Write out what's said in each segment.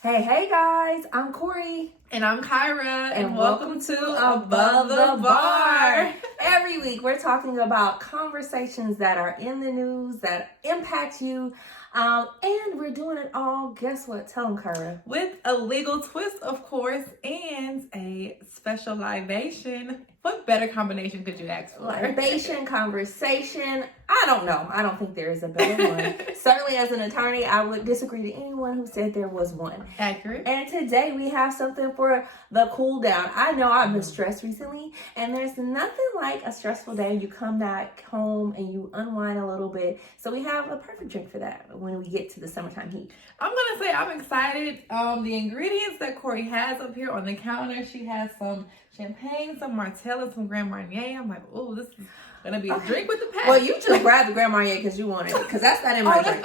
Hey guys, I'm Corey. And I'm Kyra. And welcome to Above the Bar. Every week we're talking about conversations that are in the news, that impact you. And we're doing it all, guess what? Tell them, Kyra. With a legal twist, of course, and a special libation. What better combination could you ask for? Libation, conversation. I don't know. I don't think there is a better one. Certainly as an attorney, I would disagree to anyone who said there was one. Accurate. And today we have something for the cool down. I know I've been stressed recently, and there's nothing like a stressful day. You come back home and you unwind a little bit. So we have a perfect drink for that when we get to the summertime heat. I'm going to say I'm excited. The ingredients that Corey has up here on the counter, she has some champagne, some Martell, some Grand Marnier. I'm like, oh, this is going to be a drink with the pack. Well, you just grabbed the Grand Marnier because you wanted it, because that's not in my drink.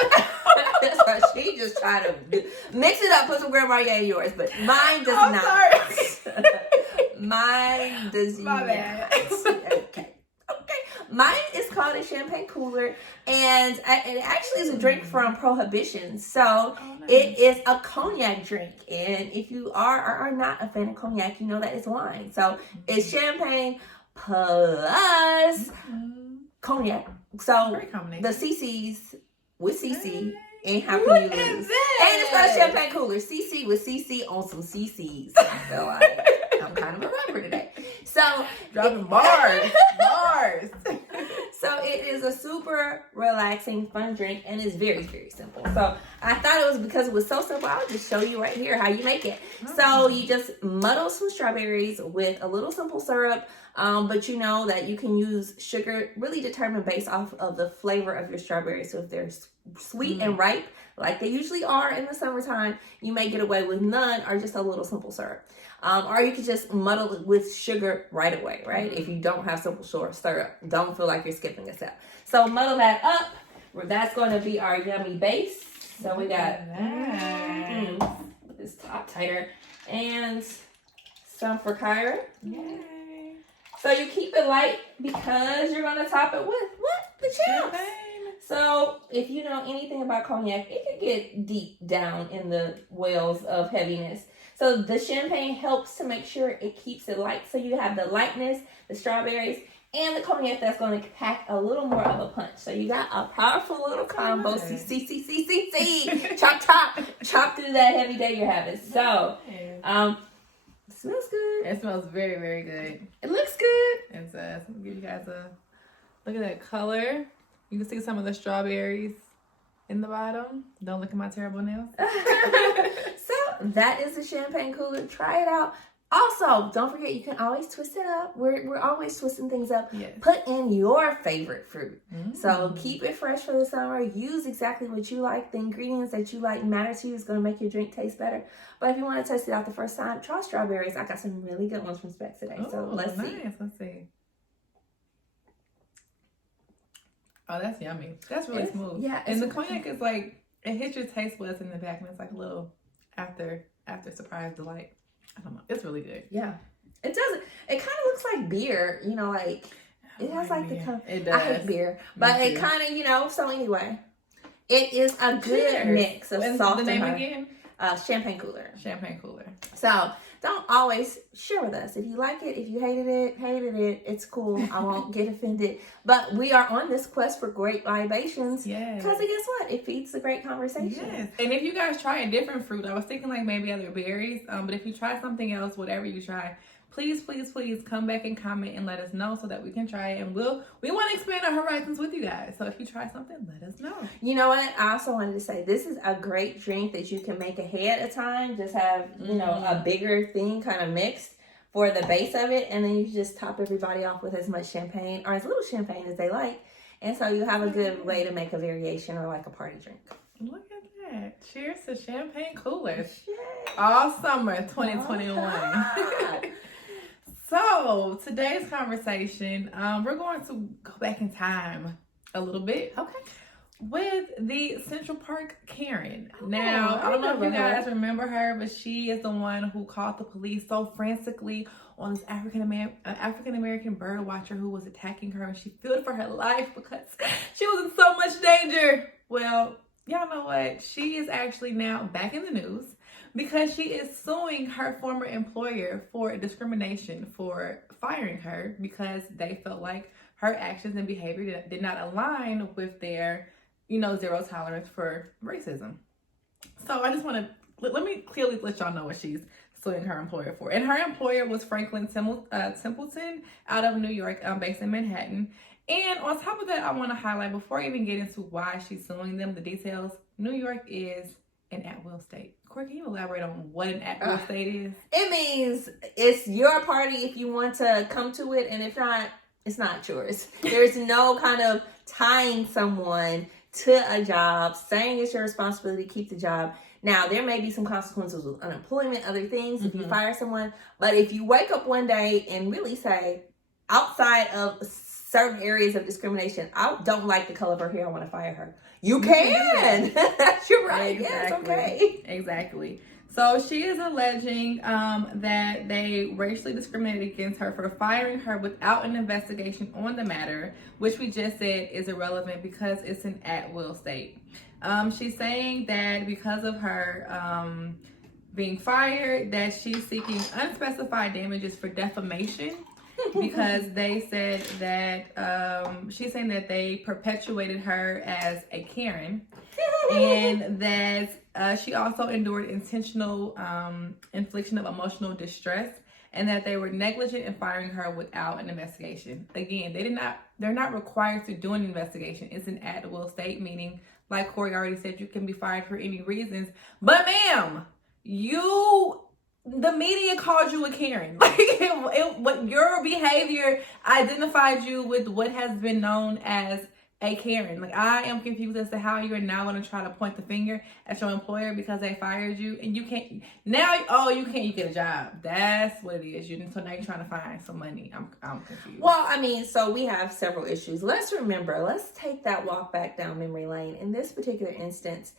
So she just tried to mix it up, put some Grand Marnier in yours, but mine does not. Sorry. Mine does My not. bad. Okay. Mine is called a champagne cooler, and it actually is a drink from Prohibition. So nice. It is a cognac drink, and if you are not a fan of cognac, you know that it's wine. So it's champagne plus cognac. So the CC's with CC. And how can you lose? And it's got a champagne cooler. CC with CC on some CC's. I feel like I'm kind of a rapper today. So dropping bars. So it is a super relaxing, fun drink, and it's very, very simple. So I thought it was because it was so simple. I'll just show you right here how you make it. So you just muddle some strawberries with a little simple syrup. But you know that you can use sugar really determined based off of the flavor of your strawberries. So if they're sweet and ripe, like they usually are in the summertime, you may get away with none or just a little simple syrup. Or you can just muddle it with sugar right away, right? If you don't have simple syrup, don't feel like you're skipping a step. So muddle that up. That's going to be our yummy base. So we got this top tighter and some for Kyra. Yay. So you keep it light because you're going to top it with what? The chips. So if you know anything about cognac, it can get deep down in the wells of heaviness. So the champagne helps to make sure it keeps it light. So you have the lightness, the strawberries, and the cognac that's going to pack a little more of a punch. So you got a powerful little combo. Chop through that heavy day you're having. So, it smells good. It smells very, very good. It looks good. It's let me give you guys a look at that color. You can see some of the strawberries in the bottom. Don't look at my terrible nails. So that is the champagne cooler. Try it out. Also, don't forget, you can always twist it up. We're always twisting things up. Yes. Put in your favorite fruit. So keep it fresh for the summer. Use exactly what you like. The ingredients that you like matter to you. Is going to make your drink taste better. But if you want to test it out the first time, try strawberries. I got some really good ones from Specs today. So let's see. Let's see. Oh, that's yummy. That's really smooth. Yeah. And the cognac is like, it hits your taste buds in the back, and it's like a little after surprise delight. I don't know. It's really good. Yeah. It doesn't. It kind of looks like beer. You know, like it has like the kind. It does. I hate beer, but it kind of, you know. So anyway, it is a good mix of soft the name and hard. Again? Champagne cooler. Champagne cooler. So don't always share with us if you like it. If you hated it, it's cool. I won't get offended. But we are on this quest for great libations. Yes. Because guess what? It feeds a great conversation. Yes. And if you guys try a different fruit, I was thinking like maybe other berries. But if you try something else, whatever you try, please come back and comment and let us know so that we can try it. And we want to expand our horizons with you guys. So if you try something, let us know. You know what? I also wanted to say this is a great drink that you can make ahead of time. Just have, you know, a bigger thing kind of mixed for the base of it. And then you just top everybody off with as much champagne or as little champagne as they like. And so you have a good way to make a variation or like a party drink. Look at that. Cheers to champagne coolers. Yay. All summer 2021. So, today's conversation, we're going to go back in time a little bit. Okay. With the Central Park Karen. Now, I don't know if you guys remember her, but she is the one who called the police so frantically on this African-American bird watcher who was attacking her, and she feared for her life because she was in so much danger. Well, y'all know what? She is actually now back in the news because she is suing her former employer for discrimination for firing her because they felt like her actions and behavior did not align with their, zero tolerance for racism. So I just want to let me clearly let y'all know what she's suing her employer for. And her employer was Franklin Templeton out of New York, based in Manhattan. And on top of that, I want to highlight, before I even get into why she's suing them, the details, New York is an at-will state. Corey, can you elaborate on what an at-will state is? It means it's your party if you want to come to it, and if not, it's not yours. There's no kind of tying someone to a job, saying it's your responsibility to keep the job. Now, there may be some consequences with unemployment, other things, if you fire someone. But if you wake up one day and really say, outside of certain areas of discrimination, I don't like the color of her hair, I want to fire her. You can. You're right. Exactly. Yeah, it's okay. Exactly. So she is alleging that they racially discriminated against her for firing her without an investigation on the matter, which we just said is irrelevant because it's an at-will state. She's saying that because of her being fired, that she's seeking unspecified damages for defamation because they said that she's saying that they perpetuated her as a Karen, and that she also endured intentional infliction of emotional distress, and that they were negligent in firing her without an investigation. Again, they're not required to do an investigation. It's an at-will state, meaning, like Corey already said, you can be fired for any reasons. But ma'am, the media called you a Karen. Like, what your behavior identified you with what has been known as a Karen. Like, I am confused as to how you're now going to try to point the finger at your employer because they fired you, and you can't now. You get a job. That's what it is. So now you're trying to find some money. I'm confused. Well, I mean, so we have several issues. Let's take that walk back down memory lane. In this particular instance,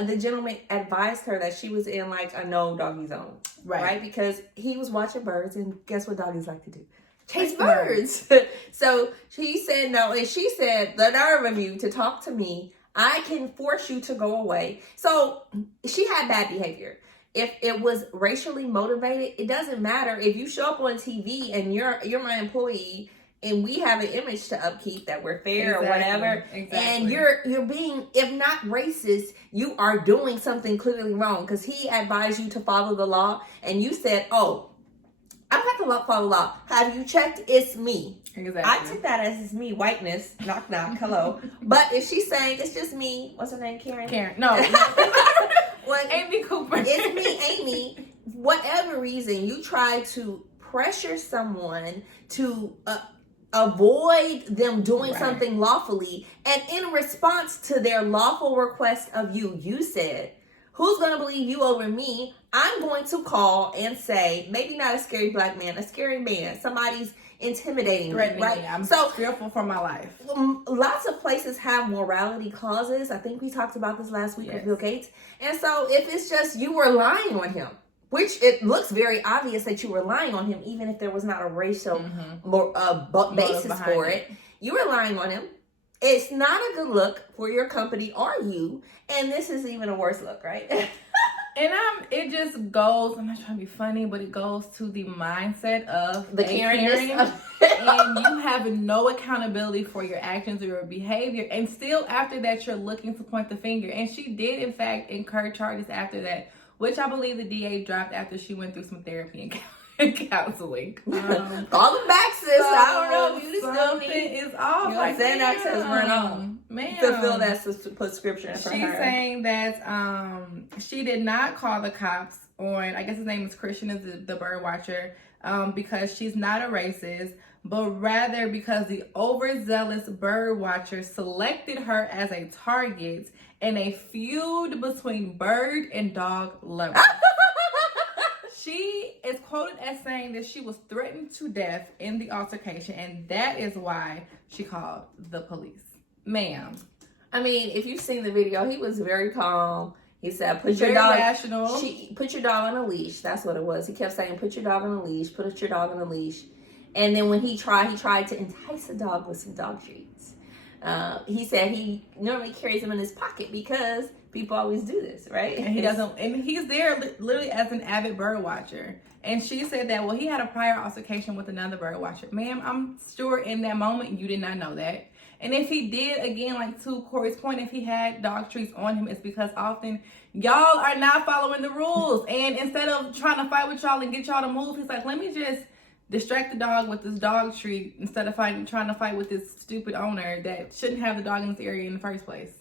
the gentleman advised her that she was in like a no doggy zone, right? Because he was watching birds, and guess what doggies like to do? Chase birds. So she said no, and she said, the nerve of you to talk to me. I can force you to go away. So she had bad behavior. If it was racially motivated, it doesn't matter. If you show up on TV and you're my employee, and we have an image to upkeep that we're fair or whatever, and you're being, if not racist, you are doing something clearly wrong, because he advised you to follow the law, and you said, oh, I don't have to follow the law. Have you checked? It's me. Exactly. I took that as it's me, whiteness, knock, knock, hello. But if she's saying it's just me, what's her name, Karen? No. Well, Amy Cooper. It's me, Amy. Whatever reason, you try to pressure someone to avoid them doing something lawfully, and in response to their lawful request of you, you said, who's going to believe you over me? I'm going to call and say, maybe not a scary black man, a scary man. Somebody's intimidating me, right? I'm so fearful for my life. Lots of places have morality clauses. I think we talked about this last week with Bill Gates. And so if it's just you were lying on him, which it looks very obvious that you were lying on him, even if there was not a racial basis for it. You were lying on him. It's not a good look for your company or you. And this is even a worse look, right? And it just goes, I'm not trying to be funny, but it goes to the mindset of the Karen. And you have no accountability for your actions or your behavior. And still after that, you're looking to point the finger. And she did, in fact, incur charges after that, which I believe the DA dropped after she went through some therapy and counseling. Call them back, sis. I don't know if you just something is off. Like Xanax has run on. Man, to fill that prescription for her. She's saying that she did not call the cops on, I guess his name is Christian, is the bird watcher, because she's not a racist, but rather because the overzealous bird watcher selected her as a target in a feud between bird and dog lovers. She is quoted as saying that she was threatened to death in the altercation, and that is why she called the police. Ma'am. I mean, if you've seen the video, he was very calm. He said, put your dog on a leash. That's what it was. He kept saying, put your dog on a leash, put your dog on a leash. And then when he tried to entice the dog with some dog treats. He said he normally carries them in his pocket because people always do this, right? And he doesn't, and he's there literally as an avid bird watcher. And she said that, well, he had a prior altercation with another bird watcher. Ma'am, I'm sure in that moment you did not know that. And if he did, again, like to Corey's point, if he had dog treats on him, it's because often y'all are not following the rules. And instead of trying to fight with y'all and get y'all to move, he's like, let me just distract the dog with this dog treat instead of trying to fight with this stupid owner that shouldn't have the dog in this area in the first place.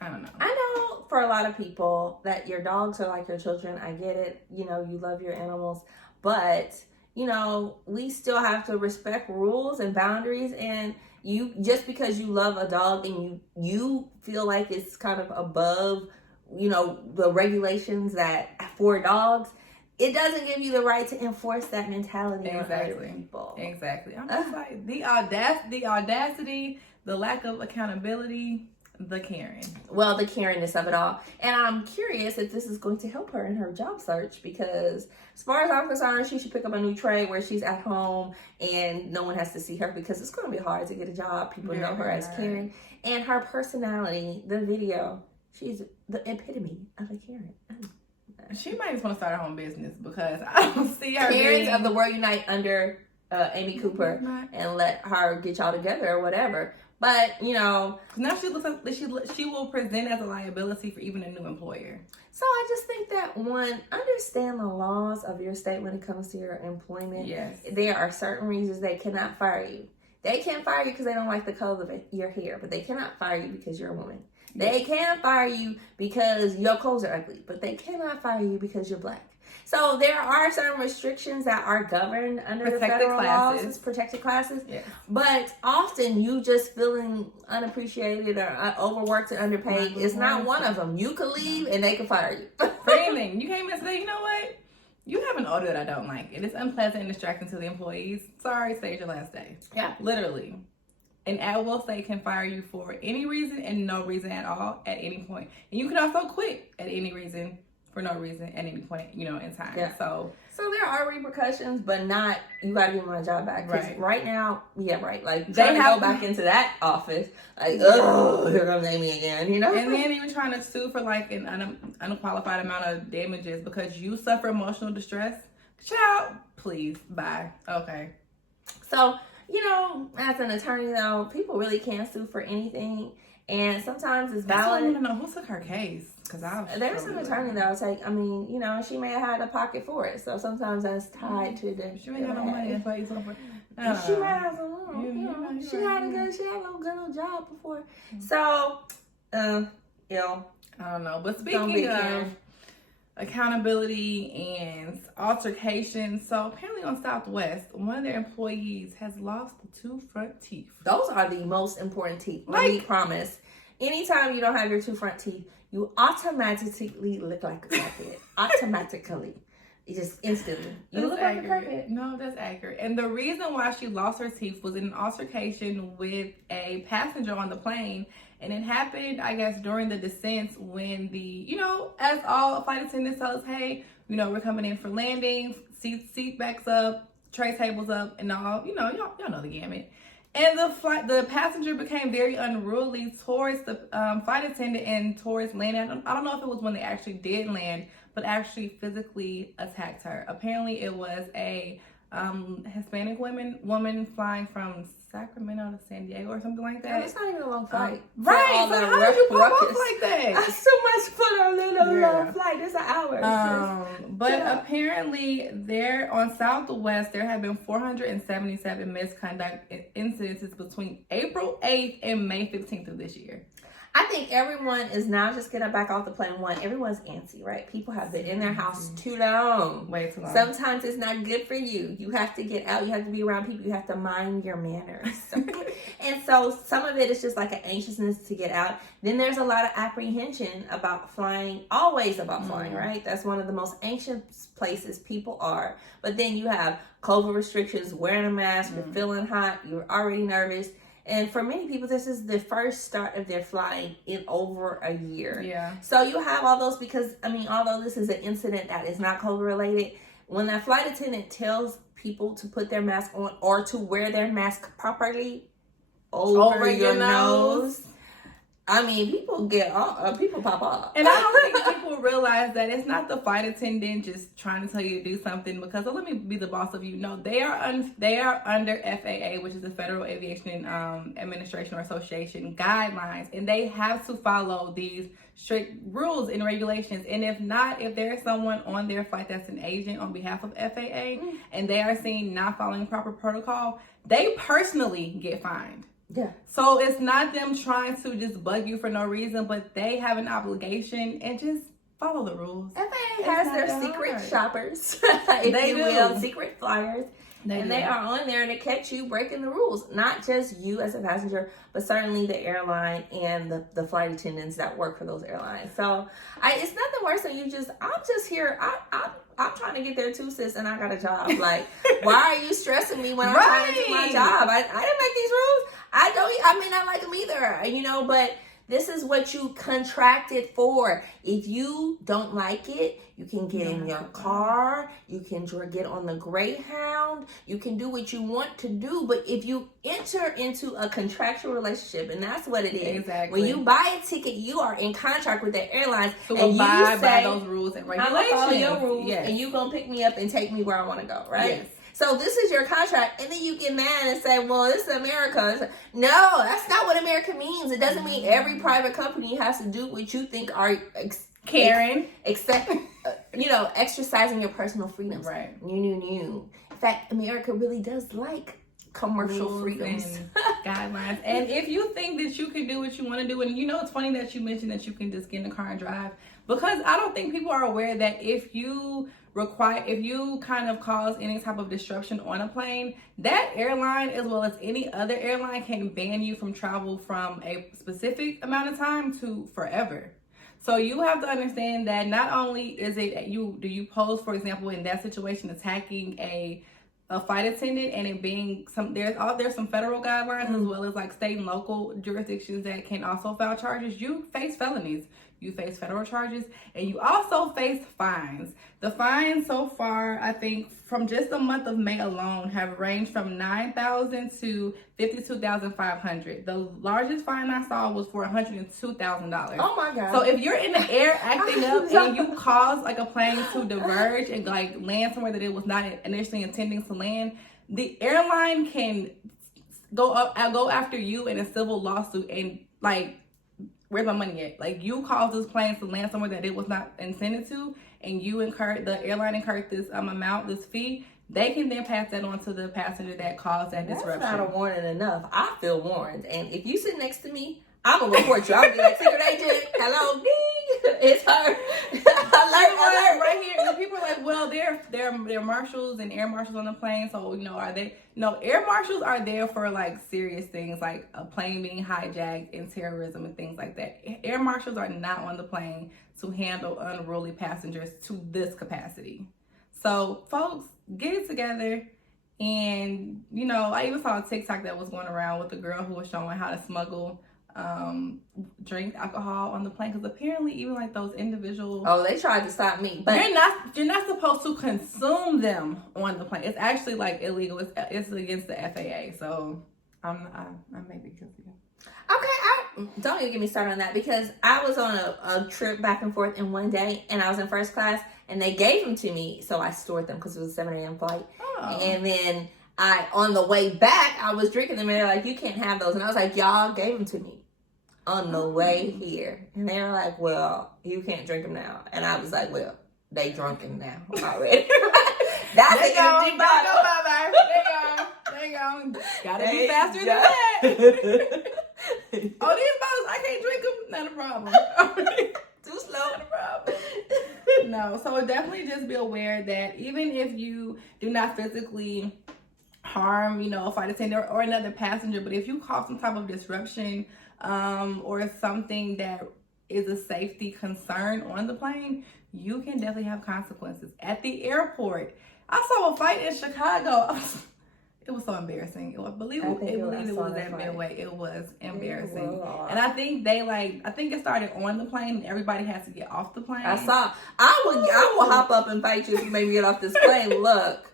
I don't know. I know for a lot of people that your dogs are like your children. I get it. You know, you love your animals. But, you know, we still have to respect rules and boundaries. And you, just because you love a dog and you feel like it's kind of above, you know, the regulations that for dogs, it doesn't give you the right to enforce that mentality on other people. Exactly. I'm just like, the audacity, the lack of accountability, the Karen. Well, the Karenness of it all. And I'm curious if this is going to help her in her job search, because as far as I'm concerned, she should pick up a new trade where she's at home and no one has to see her, because it's going to be hard to get a job. People know her as Karen. And her personality, the video, she's the epitome of a Karen. She might just want to start her own business, because I don't see her Karens of the world unite under Amy Cooper and let her get y'all together or whatever. But, you know, now she looks like she will present as a liability for even a new employer. So I just think that, one, understand the laws of your state when it comes to your employment. Yes. There are certain reasons they cannot fire you. They can't fire you because they don't like the color of your hair, but they cannot fire you because you're a woman. They can fire you because your clothes are ugly, but they cannot fire you because you're black. So there are certain restrictions that are governed under the federal laws, protected classes. Yes. But often you just feeling unappreciated or overworked and underpaid is not one of them. You could leave and they could fire you. For anything. You came and say, you know what? You have an odor that I don't like. It is unpleasant and distracting to the employees. Sorry, today's your last day. Yeah. Literally. An at-will state can fire you for any reason and no reason at all at any point. And you can also quit at any reason for no reason at any point, you know, in time. Yeah. So there are repercussions, but not, you gotta give my job back. Because right now, like they have to go back into that office, like, oh, here comes Amy again, you know? And then even trying to sue for like an unqualified amount of damages because you suffer emotional distress. Child, please, bye. Okay. So, you know, as an attorney though, people really can't sue for anything. And sometimes it's valid. I want to know who took her case. There's an attorney that will take, I mean, you know, she may have had a pocket for it. So sometimes that's tied to the. She may have no money. That's why you took her. She might have some, you know, she had a good little job before. So, you know. I don't know. But speaking of accountability and altercations, so apparently on Southwest, one of their employees has lost 2 front teeth. Those are the most important teeth. Let me promise. Anytime you don't have your 2 front teeth, you automatically look like a crackhead. Automatically. Just instantly. You look like a crackhead. No, that's accurate. And the reason why she lost her teeth was in an altercation with a passenger on the plane. And it happened, I guess, during the descents when you know, as all flight attendants tell us, hey, you know, we're coming in for landing, seat backs up, tray tables up, and all, you know, y'all know the gamut. And the passenger became very unruly towards the flight attendant and towards landing. I don't know if it was when they actually did land, but actually physically attacked her. Apparently, it was a Hispanic woman flying from Sacramento to San Diego or something like that. It's not even a long flight. Right. So how did you pop off like that? That's too much for a little long flight. It's an hour. But apparently there on Southwest, there have been 477 misconduct incidences between April 8th and May 15th of this year. I think everyone is now just getting back off the plane. One, everyone's antsy, right? People have been in their house too long. Way too long. Sometimes it's not good for you. You have to get out. You have to be around people. You have to mind your manners. And so some of it is just like an anxiousness to get out. Then there's a lot of apprehension about flying, always about flying, right? That's one of the most anxious places people are. But then you have COVID restrictions, wearing a mask, you're feeling hot, you're already nervous. And for many people, this is the first start of their flying in over a year. Yeah. So you have all those because, I mean, although this is an incident that is not COVID related, when that flight attendant tells people to put their mask on or to wear their mask properly, over your nose. I mean, people pop off. And I don't think people realize that it's not the flight attendant just trying to tell you to do something because, oh, let me be the boss of you. No, they are under FAA, which is the Federal Aviation Administration or Association guidelines, and they have to follow these strict rules and regulations. And if not, if there's someone on their flight that's an agent on behalf of FAA and they are seen not following proper protocol, they personally get fined. Yeah. So it's not them trying to just bug you for no reason, but they have an obligation and just follow the rules. FAA has their secret shoppers, if you will, secret flyers. They are on there to catch you breaking the rules. Not just you as a passenger, but certainly the airline and the flight attendants that work for those airlines. So it's nothing worse than I'm just here. I'm trying to get there too, sis, and I got a job. Like, why are you stressing me when I'm trying to do my job? I didn't make these rules. I may not like them either, but this is what you contracted for. If you don't like it, you can get in your car, you can get on the Greyhound, you can do what you want to do. But if you enter into a contractual relationship, and that's what it is. Exactly. When you buy a ticket, you are in contract with the airlines. So and you say, by those rules and regulations. I'm gonna follow your rules, and you gonna pick me up and take me where I want to go, right? Yes. So this is your contract, and then you get mad and say, well, this is America. No, that's not what America means. It doesn't mean every private company has to do what you think are exercising your personal freedoms. Right. In fact, America really does like commercial rules freedoms. And guidelines. And if you think that you can do what you want to do, and it's funny that you mentioned that you can just get in the car and drive, because I don't think people are aware that if you kind of cause any type of disruption on a plane, that airline as well as any other airline can ban you from travel from a specific amount of time to forever. So you have to understand that not only is it do you pose, for example, in that situation, attacking a flight attendant and it being there's some federal guidelines as well as like state and local jurisdictions that can also file charges. You face felonies. You face federal charges, and you also face fines. The fines so far, I think, from just the month of May alone, have ranged from $9,000 to $52,500. The largest fine I saw was for $102,000. Oh my God! So if you're in the air acting up and you cause like a plane to diverge and like land somewhere that it was not initially intending to land, the airline can go after you in a civil lawsuit and like. Where's my money at? Like, you caused this plane to land somewhere that it was not intended to, and the airline incurred this this fee. They can then pass that on to the passenger that caused that disruption. That's not a warning enough. I feel warned, and if you sit next to me, I'm gonna report you. I'll be like, secret agent, hello, ding, it's her. alert. Right here. And people are like, well, they're marshals and air marshals on the plane, so are they? No, air marshals are there for like serious things like a plane being hijacked and terrorism and things like that. Air marshals are not on the plane to handle unruly passengers to this capacity. So, folks, get it together. And I even saw a TikTok that was going around with a girl who was showing how to smuggle drink alcohol on the plane, because apparently even like those individual they tried to stop me, but you're not supposed to consume them on the plane. It's actually like illegal. It's against the FAA. So I may be guilty. Okay, don't even get me started on that, because I was on a trip back and forth in one day, and I was in first class, and they gave them to me, so I stored them because it was a 7 a.m. flight. And then on the way back, I was drinking them, and they're like, you can't have those. And I was like, y'all gave them to me on the way here. And they were like, well, you can't drink them now. And I was like, well, they drunken now already. That's they go, bye-bye. They go. Gotta be faster than that. These bottles, I can't drink them. Not a problem. Too slow. Not a problem. No, so definitely just be aware that even if you do not physically harm, a flight attendant or another passenger, but if you cause some type of disruption or something that is a safety concern on the plane, you can definitely have consequences. At the airport, I saw a fight in Chicago. It was so embarrassing. I believe it was at Midway. It was embarrassing. And I think it started on the plane and everybody has to get off the plane. I will hop up and fight you if you make me get off this plane. Look,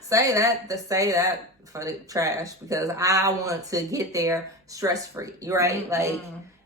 Say that for the trash, because I want to get there stress free, right? Like,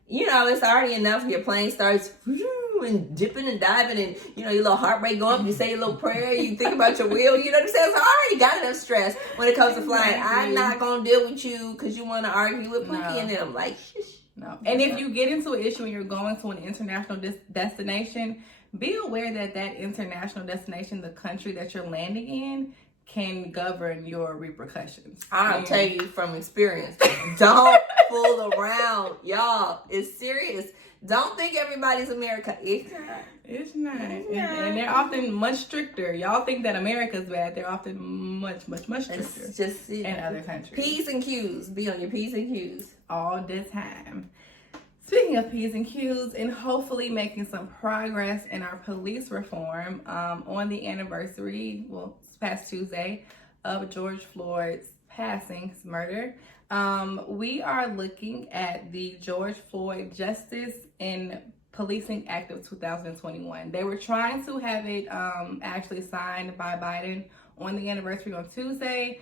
it's already enough. Your plane starts and dipping and diving, and your little heart rate go up. You say a little prayer. You think about your will. You know what I'm saying? So I already got enough stress when it comes to flying. I'm not gonna deal with you because you want to argue with Pookie and them. Like, shh. No. And if you get into an issue and you're going to an international destination, be aware that international destination, the country that you're landing in, can govern your repercussions. I'll tell you from experience, don't fool around, y'all. It's serious. Don't think everybody's America. It's not. And they're often much stricter. Y'all think that America's bad. They're often much, much, much stricter it's just in other countries. P's and Q's. Be on your P's and Q's. All the time. Speaking of P's and Q's, and hopefully making some progress in our police reform, on the anniversary, this past Tuesday, of George Floyd's passing, his murder, we are looking at the George Floyd Justice and Policing Act of 2021. They were trying to have it actually signed by Biden on the anniversary on Tuesday,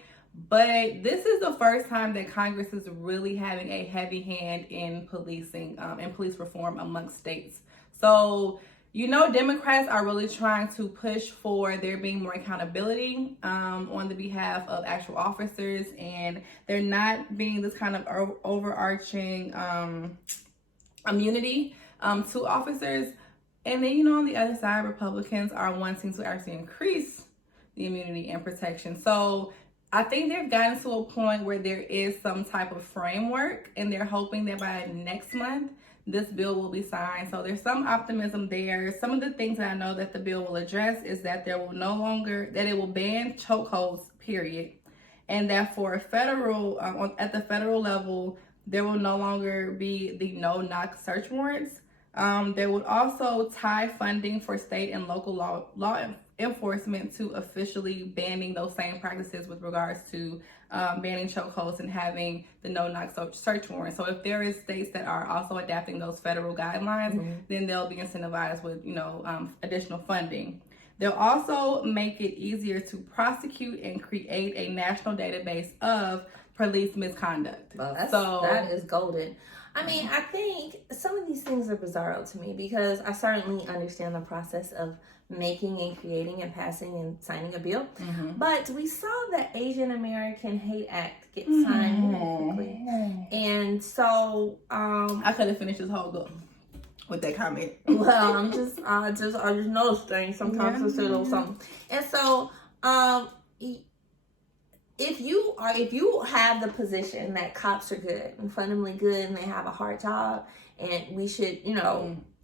but this is the first time that Congress is really having a heavy hand in policing and police reform amongst states. So, Democrats are really trying to push for there being more accountability on the behalf of actual officers, and there not being this kind of overarching immunity to officers. And then, on the other side, Republicans are wanting to actually increase the immunity and protection. So I think they've gotten to a point where there is some type of framework, and they're hoping that by next month, this bill will be signed. So there's some optimism there. Some of the things that I know that the bill will address is that it will ban chokeholds, period. And that for federal, at the federal level, there will no longer be the no-knock search warrants. They would also tie funding for state and local law enforcement to officially banning those same practices with regards to banning chokeholds and having the no-knock search warrant. So if there is states that are also adapting those federal guidelines, then they'll be incentivized with additional funding. They'll also make it easier to prosecute and create a national database of police misconduct. Well, that is golden. I mean, I think some of these things are bizarro to me, because I certainly understand the process of making and creating and passing and signing a bill. But we saw the Asian American Hate Act get signed quickly. And so I could have finished this whole book with that comment. Well, I just noticed things sometimes. I say a little something. And so if you have the position that cops are good and fundamentally good and they have a hard job and we should,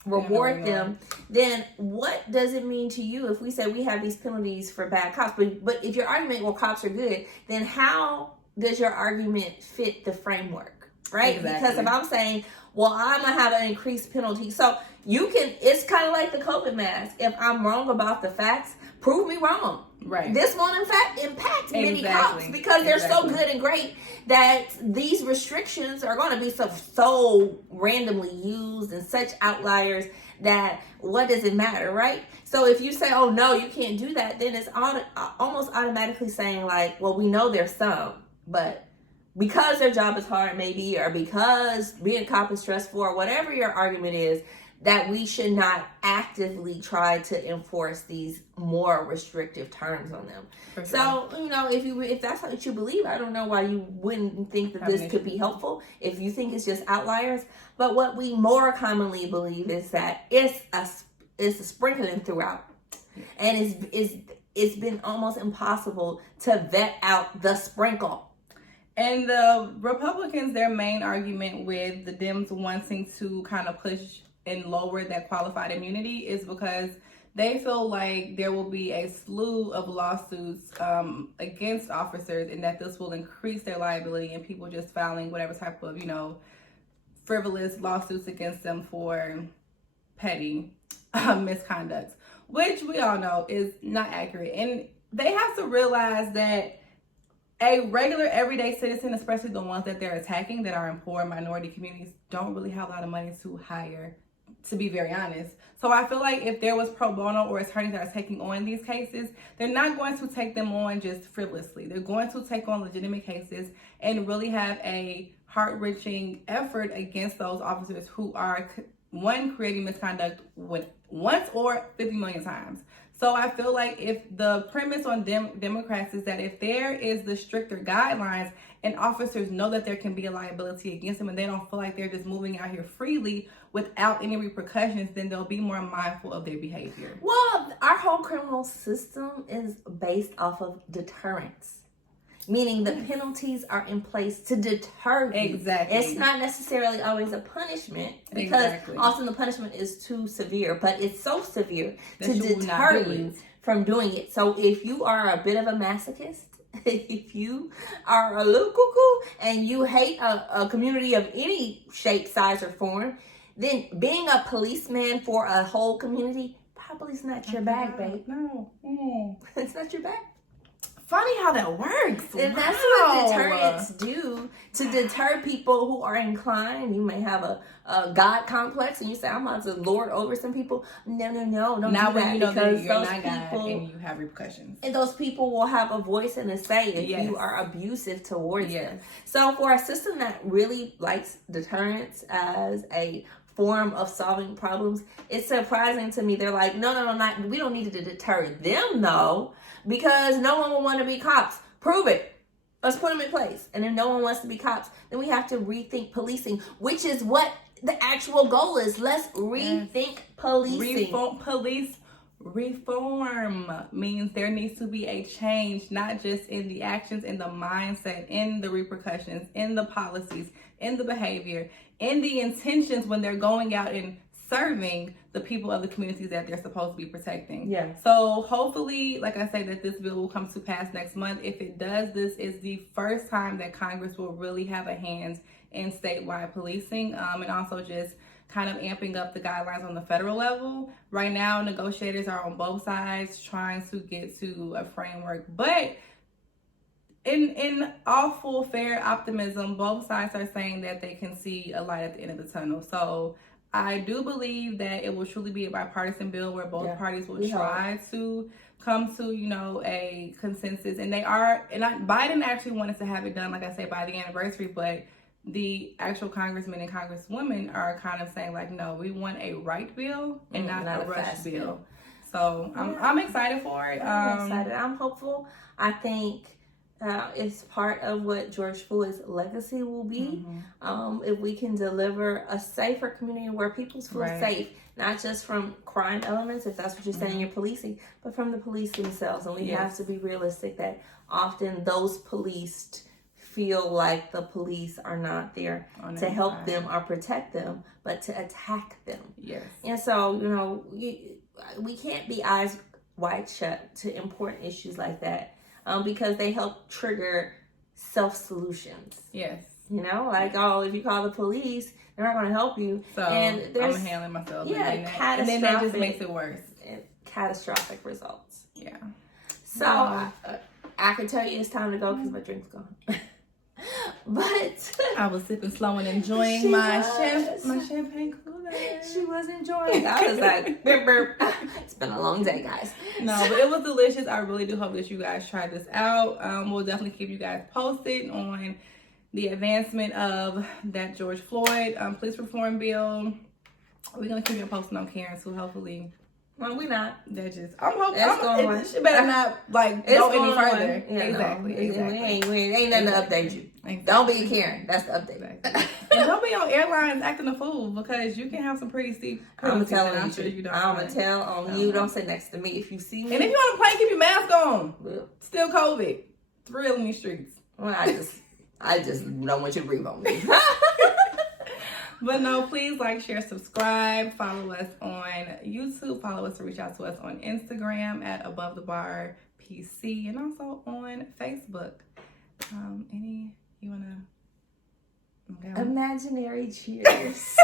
reward them, then what does it mean to you if we say we have these penalties for bad cops? But if your argument, well, cops are good, then how does your argument fit the framework, right? Exactly. Because if I'm saying, well, I'm going to have an increased penalty. So it's kind of like the COVID mask. If I'm wrong about the facts, prove me wrong. Right. This won't in fact impact many cops because they're so good and great that these restrictions are going to be so randomly used and such outliers that what does it matter, right? So if you say, oh no, you can't do that, then it's almost automatically saying like, well, we know there's some, but because their job is hard maybe, or because being a cop is stressful, or whatever your argument is, that we should not actively try to enforce these more restrictive terms on them. Sure. So, if that's what you believe, I don't know why you wouldn't think that this could be helpful if you think it's just outliers. But what we more commonly believe is that it's a sprinkling throughout. And it's been almost impossible to vet out the sprinkle. And the Republicans, their main argument with the Dems wanting to kind of push and lower that qualified immunity is because they feel like there will be a slew of lawsuits against officers, and that this will increase their liability and people just filing whatever type of, frivolous lawsuits against them for petty misconduct, which we all know is not accurate. And they have to realize that a regular everyday citizen, especially the ones that they're attacking that are in poor minority communities, don't really have a lot of money to hire to be very honest. So I feel like if there was pro bono or attorneys that are taking on these cases, they're not going to take them on just frivolously. They're going to take on legitimate cases and really have a heart-wrenching effort against those officers who are, one, creating misconduct once or 50 million times. So I feel like if the premise on Democrats is that if there is the stricter guidelines and officers know that there can be a liability against them and they don't feel like they're just moving out here freely without any repercussions, then they'll be more mindful of their behavior. Well, our whole criminal system is based off of deterrence, meaning the penalties are in place to deter you. Exactly. It's not necessarily always a punishment because often the punishment is too severe, but it's so severe to deter you from doing it. So if you are a bit of a masochist, if you are a little cuckoo and you hate a community of any shape, size, or form, then being a policeman for a whole community probably is not your bag, babe. No. It's not your bag. Funny how that works. And that's what deterrents do to deter people who are inclined. You may have a God complex and you say, I'm about to lord over some people. No, don't not do when that, you know that because you're those not God people, and you have repercussions. And those people will have a voice and a say if you are abusive towards them. So for a system that really likes deterrence as a form of solving problems, it's surprising to me. They're like, no, we don't need to deter them though, because no one will want to be cops. Prove it. Let's put them in place. And if no one wants to be cops, then we have to rethink policing, which is what the actual goal is. Let's rethink policing. Police reform means there needs to be a change, not just in the actions, in the mindset, in the repercussions, in the policies, in the behavior, in the intentions when they're going out and serving the people of the communities that they're supposed to be protecting. Yeah. So hopefully, like I say, that this bill will come to pass next month. If it does, this is the first time that Congress will really have a hand in statewide policing, and also just kind of amping up the guidelines on the federal level. Right now, negotiators are on both sides trying to get to a framework, but in all full fair optimism, both sides are saying that they can see a light at the end of the tunnel. So I do believe that it will truly be a bipartisan bill where both parties will try to come to, a consensus. And Biden actually wanted to have it done, like I say, by the anniversary, but the actual congressmen and congresswomen are kind of saying like, no, we want a right bill and not a rush bill. So I'm excited for it. I'm excited. I'm hopeful. I think it's part of what George Floyd's legacy will be. If we can deliver a safer community where people feel safe, not just from crime elements, if that's what you're saying you're policing, but from the police themselves. And we have to be realistic that often those policed feel like the police are not there to help them or protect them, but to attack them. Yes. And so, we can't be eyes wide shut to important issues like that. Because they help trigger self-solutions. Yes. If you call the police, they're not going to help you. So I'm handling myself. Catastrophic. And then that just makes it worse. Catastrophic results. Yeah. So I can tell you it's time to go because my drink's gone. But I was sipping slow and enjoying my champagne cooler. She was enjoying it. I was like, burp, burp. It's been a long day, guys. No, but it was delicious. I really do hope that you guys try this out. We'll definitely keep you guys posted on the advancement of that George Floyd police reform bill. We're going to keep you posted on Karen, so hopefully... Well, we're not. They're just... I'm hoping... She better not, go any further. Exactly. Ain't nothing to update you. Exactly. Don't be a Karen. That's the update. Exactly. And don't be on Airlines acting a fool, because you can have some pretty steep... I'm telling you. I'm sure you don't. I'm going to tell on you. Don't sit next to me if you see me. And if you're on a plane, keep your mask on. Still COVID. It's real in these streets. Well, I just don't want you to breathe on me. But no, please like, share, subscribe. Follow us on YouTube. Follow us to reach out to us on Instagram at Above the Bar PC, and also on Facebook. You wanna? Okay. Imaginary cheers.